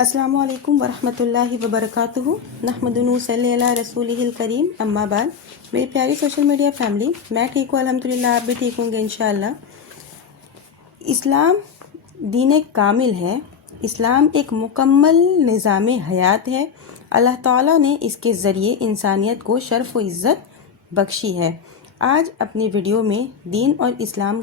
السلام علیکم ورحمۃ اللہ وبرکاتہ۔ نحمدہ صلی اللہ رسول الکریم، اما بعد۔ میری پیاری سوشل میڈیا فیملی، میں ٹھیک ہوں الحمدللہ، آپ بھی ٹھیک ہوں گے انشاءاللہ۔ اسلام دین کامل ہے۔ اسلام ایک مکمل نظام حیات ہے۔ اللہ تعالیٰ نے اس کے ذریعے انسانیت کو شرف و عزت بخشی ہے۔ آج اپنی ویڈیو میں دین اور اسلام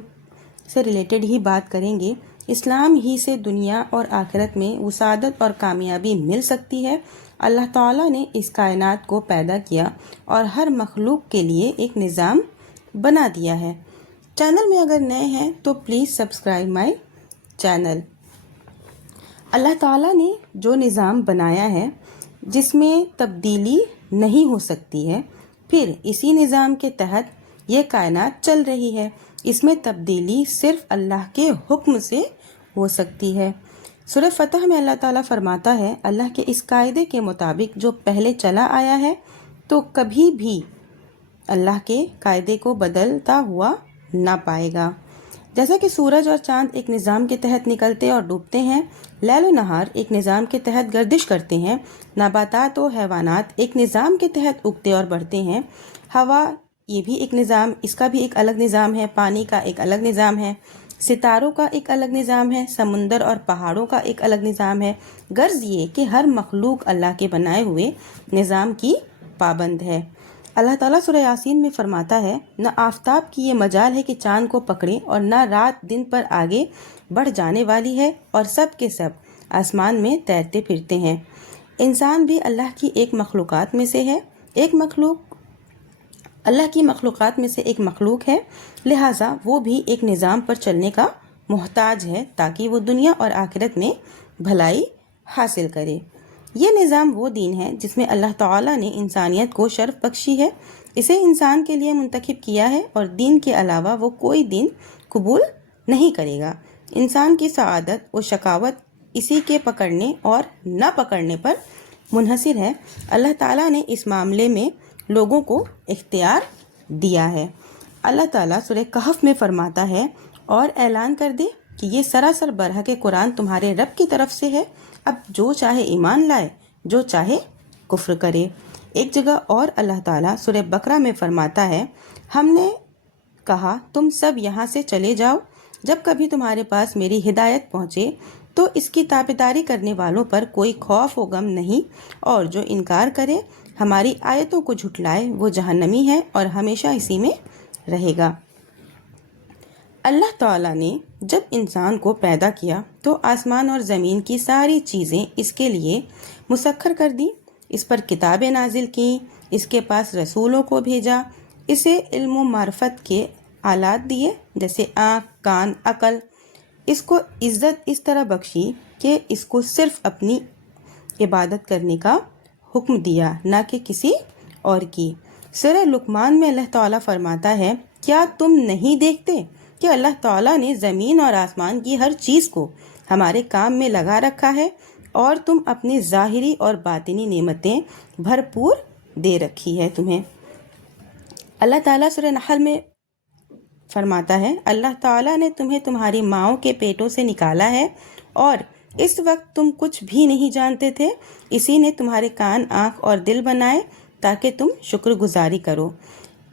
سے ریلیٹڈ ہی بات کریں گے۔ اسلام ہی سے دنیا اور آخرت میں وسعادت اور کامیابی مل سکتی ہے۔ اللہ تعالیٰ نے اس کائنات کو پیدا کیا اور ہر مخلوق کے لیے ایک نظام بنا دیا ہے۔ چینل میں اگر نئے ہیں تو پلیز سبسکرائب مائی چینل۔ اللہ تعالیٰ نے جو نظام بنایا ہے جس میں تبدیلی نہیں ہو سکتی ہے، پھر اسی نظام کے تحت یہ کائنات چل رہی ہے۔ اس میں تبدیلی صرف اللہ کے حکم سے ہو سکتی ہے۔ سورہ فتح میں اللہ تعالیٰ فرماتا ہے، اللہ کے اس قاعدے کے مطابق جو پہلے چلا آیا ہے تو کبھی بھی اللہ کے قاعدے کو بدلتا ہوا نہ پائے گا۔ جیسا کہ سورج اور چاند ایک نظام کے تحت نکلتے اور ڈوبتے ہیں، لیل و نہار ایک نظام کے تحت گردش کرتے ہیں، نباتات و حیوانات ایک نظام کے تحت اگتے اور بڑھتے ہیں، ہوا یہ بھی ایک نظام، اس کا بھی ایک الگ نظام ہے، پانی کا ایک الگ نظام ہے، ستاروں کا ایک الگ نظام ہے، سمندر اور پہاڑوں کا ایک الگ نظام ہے۔ غرض یہ کہ ہر مخلوق اللہ کے بنائے ہوئے نظام کی پابند ہے۔ اللہ تعالیٰ سورہ یاسین میں فرماتا ہے، نہ آفتاب کی یہ مجال ہے کہ چاند کو پکڑے، اور نہ رات دن پر آگے بڑھ جانے والی ہے، اور سب کے سب آسمان میں تیرتے پھرتے ہیں۔ انسان بھی اللہ کی ایک مخلوقات میں سے ہے، اللہ کی مخلوقات میں سے ایک مخلوق ہے، لہٰذا وہ بھی ایک نظام پر چلنے کا محتاج ہے تاکہ وہ دنیا اور آخرت میں بھلائی حاصل کرے۔ یہ نظام وہ دین ہے جس میں اللہ تعالیٰ نے انسانیت کو شرف بخشی ہے، اسے انسان کے لیے منتخب کیا ہے، اور دین کے علاوہ وہ کوئی دین قبول نہیں کرے گا۔ انسان کی سعادت و شقاوت اسی کے پکڑنے اور نہ پکڑنے پر منحصر ہے۔ اللہ تعالیٰ نے اس معاملے میں لوگوں کو اختیار دیا ہے۔ اللہ تعالیٰ سورہ کہف میں فرماتا ہے، اور اعلان کر دے کہ یہ سراسر برحق قرآن تمہارے رب کی طرف سے ہے، اب جو چاہے ایمان لائے، جو چاہے کفر کرے۔ ایک جگہ اور اللہ تعالیٰ سورہ بقرہ میں فرماتا ہے، ہم نے کہا تم سب یہاں سے چلے جاؤ، جب کبھی تمہارے پاس میری ہدایت پہنچے تو اس کی تابعداری کرنے والوں پر کوئی خوف و غم نہیں، اور جو انکار کرے، ہماری آیتوں کو جھٹلائے، وہ جہنمی ہے اور ہمیشہ اسی میں رہے گا۔ اللہ تعالیٰ نے جب انسان کو پیدا کیا تو آسمان اور زمین کی ساری چیزیں اس کے لیے مسخر کر دیں، اس پر کتابیں نازل کیں، اس کے پاس رسولوں کو بھیجا، اسے علم و معرفت کے آلات دیے جیسے آنکھ، کان، عقل، اس کو عزت اس طرح بخشی کہ اس کو صرف اپنی عبادت کرنے کا حکم دیا، نہ کہ کسی اور کی۔ سورہ لقمان میں اللہ تعالیٰ فرماتا ہے، کیا تم نہیں دیکھتے کہ اللہ تعالیٰ نے زمین اور آسمان کی ہر چیز کو ہمارے کام میں لگا رکھا ہے، اور تم اپنی ظاہری اور باطنی نعمتیں بھرپور دے رکھی ہے تمہیں۔ اللہ تعالیٰ سورہ نحل میں فرماتا ہے، اللہ تعالیٰ نے تمہیں تمہاری ماؤں کے پیٹوں سے نکالا ہے، اور اس وقت تم کچھ بھی نہیں جانتے تھے، اسی نے تمہارے کان، آنکھ اور دل بنائے تاکہ تم شکر گزاری کرو۔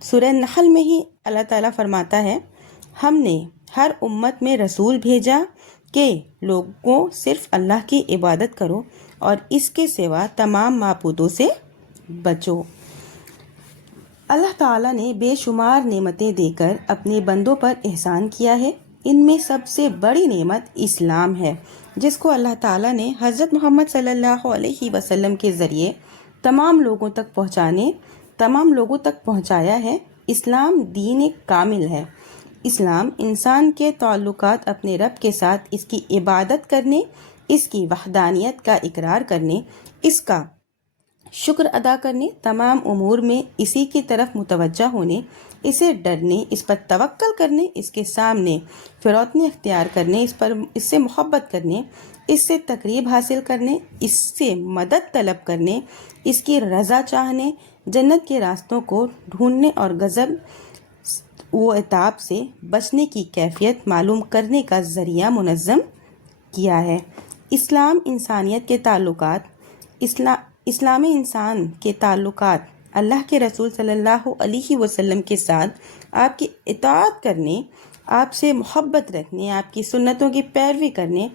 سورہ نحل میں ہی اللہ تعالیٰ فرماتا ہے، ہم نے ہر امت میں رسول بھیجا کہ لوگوں صرف اللہ کی عبادت کرو اور اس کے سوا تمام معبودوں سے بچو۔ اللہ تعالیٰ نے بے شمار نعمتیں دے کر اپنے بندوں پر احسان کیا ہے۔ ان میں سب سے بڑی نعمت اسلام ہے، جس کو اللہ تعالیٰ نے حضرت محمد صلی اللہ علیہ وسلم کے ذریعے تمام لوگوں تک پہنچایا ہے۔ اسلام دین کامل ہے۔ اسلام انسان کے تعلقات اپنے رب کے ساتھ اس کی عبادت کرنے، اس کی وحدانیت کا اقرار کرنے، اس کا شکر ادا کرنے، تمام امور میں اسی کی طرف متوجہ ہونے، اسے ڈرنے، اس پر توکل کرنے، اس کے سامنے فروتنی اختیار کرنے، اس سے محبت کرنے، اس سے تقریب حاصل کرنے، اس سے مدد طلب کرنے، اس کی رضا چاہنے، جنت کے راستوں کو ڈھونڈنے اور غضب و عتاب سے بچنے کی کیفیت معلوم کرنے کا ذریعہ منظم کیا ہے۔ اسلام انسانیت کے تعلقات اسلام انسان کے تعلقات اللہ کے رسول صلی اللہ علیہ وسلم کے ساتھ آپ کی اطاعت کرنے، آپ سے محبت رکھنے، آپ کی سنتوں کی پیروی کرنے،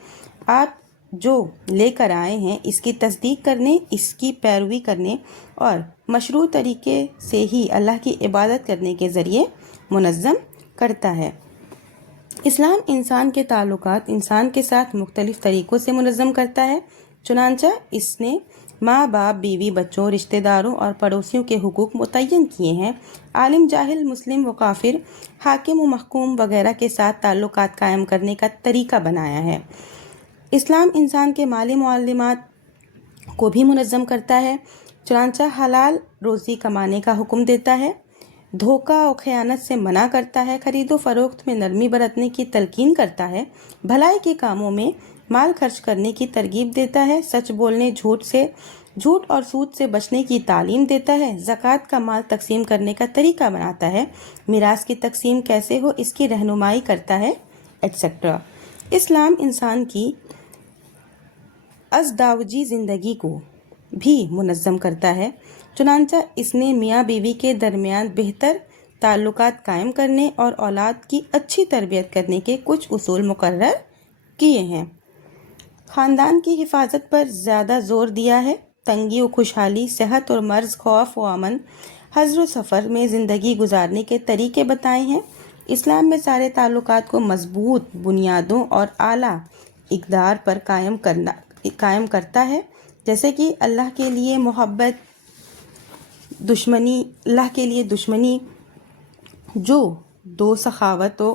آپ جو لے کر آئے ہیں اس کی تصدیق کرنے، اس کی پیروی کرنے اور مشروع طریقے سے ہی اللہ کی عبادت کرنے کے ذریعے منظم کرتا ہے۔ اسلام انسان کے تعلقات انسان کے ساتھ مختلف طریقوں سے منظم کرتا ہے، چنانچہ اس نے ماں باپ، بیوی، بچوں، رشتہ داروں اور پڑوسیوں کے حقوق متعین کیے ہیں، عالم، جاہل، مسلم و کافر، حاکم و محکوم وغیرہ کے ساتھ تعلقات قائم کرنے کا طریقہ بنایا ہے۔ اسلام انسان کے مالی معاملات کو بھی منظم کرتا ہے، چنانچہ حلال روزی کمانے کا حکم دیتا ہے، دھوکہ و خیانت سے منع کرتا ہے، خرید و فروخت میں نرمی برتنے کی تلقین کرتا ہے، بھلائی کے کاموں میں مال خرچ کرنے کی ترغیب دیتا ہے، سچ بولنے، جھوٹ اور سود سے بچنے کی تعلیم دیتا ہے، زکوٰۃ کا مال تقسیم کرنے کا طریقہ بناتا ہے، میراث کی تقسیم کیسے ہو اس کی رہنمائی کرتا ہے، ایٹسیٹرا۔ اسلام انسان کی ازدواجی زندگی کو بھی منظم کرتا ہے، چنانچہ اس نے میاں بیوی کے درمیان بہتر تعلقات قائم کرنے اور اولاد کی اچھی تربیت کرنے کے کچھ اصول مقرر کیے ہیں۔ خاندان کی حفاظت پر زیادہ زور دیا ہے، تنگی و خوشحالی، صحت اور مرض، خوف و امن، حضر و سفر میں زندگی گزارنے کے طریقے بتائے ہیں۔ اسلام میں سارے تعلقات کو مضبوط بنیادوں اور اعلیٰ اقدار پر قائم کرتا ہے، جیسے کہ اللہ کے لیے محبت، اللہ کے لیے دشمنی، جو دو سخاوت و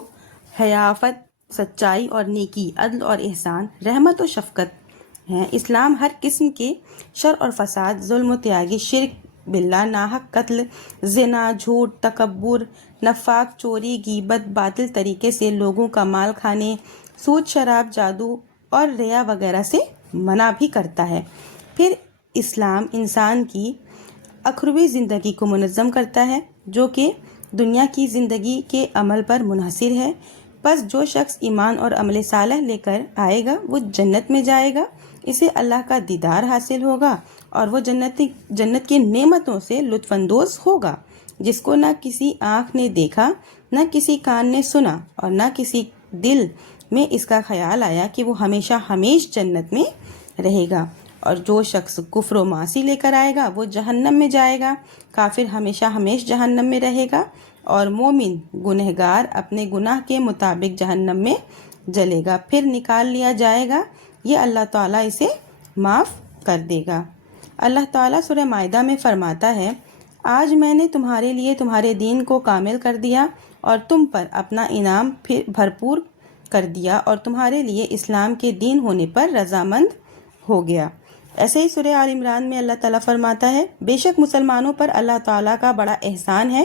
حیافت، سچائی اور نیکی، عدل اور احسان، رحمت و شفقت ہیں۔ اسلام ہر قسم کے شر اور فساد، ظلم و تیاگی، شرک باللہ، ناحق قتل، زنا، جھوٹ، تکبر، نفاق، چوری، غیبت، باطل طریقے سے لوگوں کا مال کھانے، سود، شراب، جادو اور ریا وغیرہ سے منع بھی کرتا ہے۔ پھر اسلام انسان کی اخروی زندگی کو منظم کرتا ہے، جو کہ دنیا کی زندگی کے عمل پر منحصر ہے۔ پس جو شخص ایمان اور عمل صالح لے کر آئے گا وہ جنت میں جائے گا، اسے اللہ کا دیدار حاصل ہوگا اور وہ جنت کی نعمتوں سے لطف اندوز ہوگا، جس کو نہ کسی آنکھ نے دیکھا، نہ کسی کان نے سنا اور نہ کسی دل میں اس کا خیال آیا کہ وہ ہمیشہ ہمیش جنت میں رہے گا۔ اور جو شخص کفر و معاصی لے کر آئے گا وہ جہنم میں جائے گا، کافر ہمیشہ ہمیش جہنم میں رہے گا اور مومن گنہگار اپنے گناہ کے مطابق جہنم میں جلے گا، پھر نکال لیا جائے گا، یہ اللہ تعالیٰ اسے معاف کر دے گا۔ اللہ تعالیٰ سورہ مائدہ میں فرماتا ہے، آج میں نے تمہارے لیے تمہارے دین کو کامل کر دیا اور تم پر اپنا انعام پھر بھرپور کر دیا اور تمہارے لیے اسلام کے دین ہونے پر رضامند ہو گیا۔ ایسے ہی سورہ آل عمران میں اللہ تعالیٰ فرماتا ہے، بے شک مسلمانوں پر اللہ تعالیٰ کا بڑا احسان ہے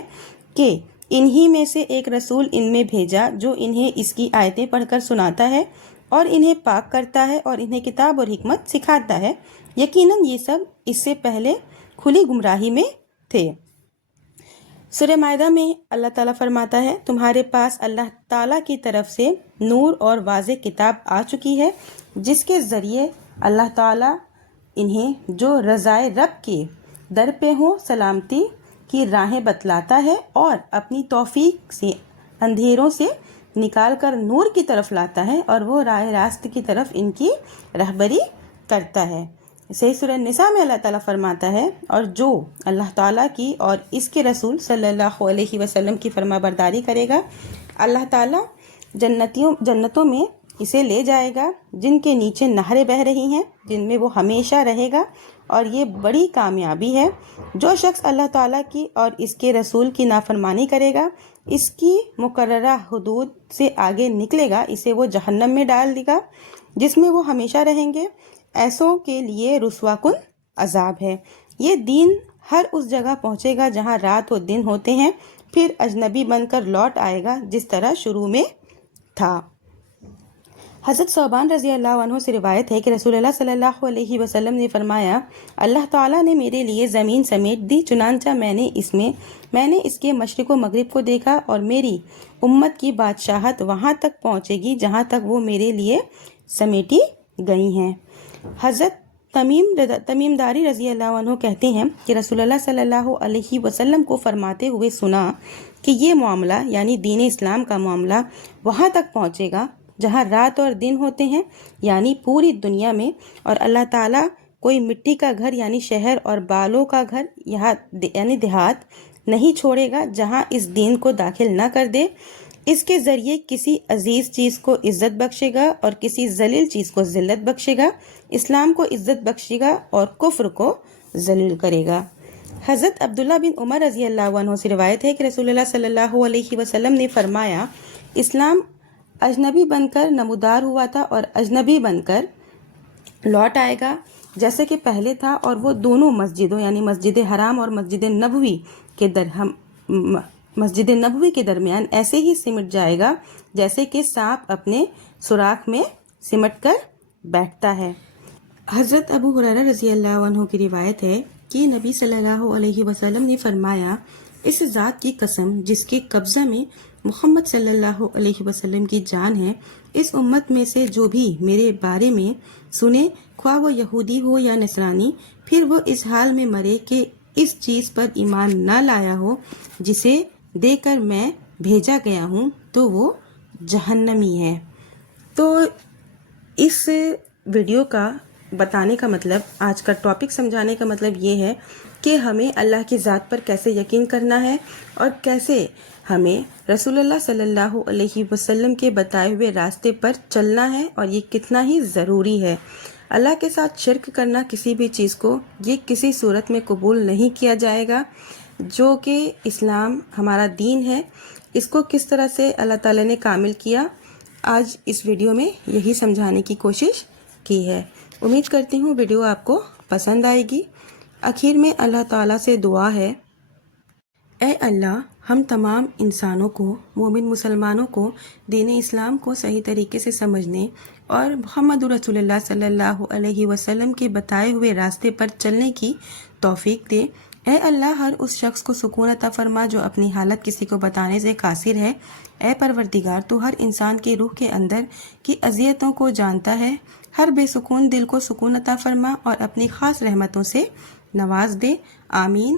کہ انہی میں سے ایک رسول ان میں بھیجا جو انہیں اس کی آیتیں پڑھ کر سناتا ہے اور انہیں پاک کرتا ہے اور انہیں کتاب اور حکمت سکھاتا ہے، یقیناً یہ سب اس سے پہلے کھلی گمراہی میں تھے۔ سورہ مائدہ میں اللہ تعالیٰ فرماتا ہے، تمہارے پاس اللہ تعالیٰ کی طرف سے نور اور واضح کتاب آ چکی ہے، جس کے ذریعے اللہ تعالیٰ انہیں جو رضائے رب کے در پہ ہوں سلامتی کی راہیں بتلاتا ہے اور اپنی توفیق سے اندھیروں سے نکال کر نور کی طرف لاتا ہے اور وہ راہ راست کی طرف ان کی رہبری کرتا ہے۔ صحیح سورہ نساء میں اللہ تعالیٰ فرماتا ہے، اور جو اللہ تعالیٰ کی اور اس کے رسول صلی اللہ علیہ وسلم کی فرما برداری کرے گا، اللہ تعالیٰ جنتوں میں اسے لے جائے گا جن کے نیچے نہریں بہہ رہی ہیں، جن میں وہ ہمیشہ رہے گا، اور یہ بڑی کامیابی ہے۔ جو شخص اللہ تعالیٰ کی اور اس کے رسول کی نافرمانی کرے گا، اس کی مقررہ حدود سے آگے نکلے گا، اسے وہ جہنم میں ڈال دے گا جس میں وہ ہمیشہ رہیں گے۔ ایسوں کے لیے رسوا کن عذاب ہے۔ یہ دین ہر اس جگہ پہنچے گا جہاں رات و دن ہوتے ہیں، پھر اجنبی بن کر لوٹ آئے گا جس طرح شروع میں تھا۔ حضرت ثوبان رضی اللہ عنہ سے روایت ہے کہ رسول اللہ صلی اللہ علیہ وسلم نے فرمایا، اللہ تعالیٰ نے میرے لیے زمین سمیٹ دی، چنانچہ میں نے اس کے مشرق و مغرب کو دیکھا، اور میری امت کی بادشاہت وہاں تک پہنچے گی جہاں تک وہ میرے لیے سمیٹی گئی ہیں۔ حضرت تمیم داری رضی اللہ عنہ کہتے ہیں کہ رسول اللہ صلی اللہ علیہ وسلم کو فرماتے ہوئے سنا کہ یہ معاملہ یعنی دین اسلام کا معاملہ وہاں تک پہنچے گا جہاں رات اور دن ہوتے ہیں، یعنی پوری دنیا میں، اور اللہ تعالیٰ کوئی مٹی کا گھر یعنی شہر اور بالوں کا گھر یعنی دیہات نہیں چھوڑے گا جہاں اس دین کو داخل نہ کر دے۔ اس کے ذریعے کسی عزیز چیز کو عزت بخشے گا اور کسی ذلیل چیز کو ذلت بخشے گا، اسلام کو عزت بخشے گا اور کفر کو ذلیل کرے گا۔ حضرت عبداللہ بن عمر رضی اللہ عنہ سے روایت ہے کہ رسول اللہ صلی اللہ علیہ وسلم نے فرمایا، اسلام اجنبی بن کر نمودار ہوا تھا اور اجنبی بن کر لوٹ آئے گا جیسے کہ پہلے تھا، اور وہ دونوں مسجدوں یعنی مسجد حرام اور مسجد نبوی کے درمیان ایسے ہی سمٹ جائے گا جیسے کہ سانپ اپنے سوراخ میں سمٹ کر بیٹھتا ہے۔ حضرت ابو ہریرہ رضی اللہ عنہ کی روایت ہے کہ نبی صلی اللہ علیہ وسلم نے فرمایا، اس ذات کی قسم جس کے قبضہ میں محمد صلی اللہ علیہ وسلم کی جان ہے، اس امت میں سے جو بھی میرے بارے میں سنے، خواہ وہ یہودی ہو یا نصرانی، پھر وہ اس حال میں مرے کہ اس چیز پر ایمان نہ لایا ہو جسے دے کر میں بھیجا گیا ہوں، تو وہ جہنمی ہے۔ تو اس ویڈیو کا بتانے کا مطلب، آج کا ٹاپک سمجھانے کا مطلب یہ ہے کہ ہمیں اللہ کی ذات پر کیسے یقین کرنا ہے اور کیسے ہمیں رسول اللہ صلی اللہ علیہ وسلم کے بتائے ہوئے راستے پر چلنا ہے، اور یہ کتنا ہی ضروری ہے۔ اللہ کے ساتھ شرک کرنا کسی بھی چیز کو یہ کسی صورت میں قبول نہیں کیا جائے گا۔ جو کہ اسلام ہمارا دین ہے، اس کو کس طرح سے اللہ تعالیٰ نے کامل کیا، آج اس ویڈیو میں یہی سمجھانے کی کوشش کی ہے۔ امید کرتی ہوں ویڈیو آپ کو پسند آئے گی۔ آخر میں اللہ تعالیٰ سے دعا ہے، اے اللہ، ہم تمام انسانوں کو، مومن مسلمانوں کو دین اسلام کو صحیح طریقے سے سمجھنے اور محمد رسول اللہ صلی اللہ علیہ وسلم کے بتائے ہوئے راستے پر چلنے کی توفیق دے۔ اے اللہ، ہر اس شخص کو سکون عطا فرما جو اپنی حالت کسی کو بتانے سے قاصر ہے۔ اے پروردگار، تو ہر انسان کے روح کے اندر کی اذیتوں کو جانتا ہے، ہر بے سکون دل کو سکون عطا فرما اور اپنی خاص رحمتوں سے نواز دے۔ آمین۔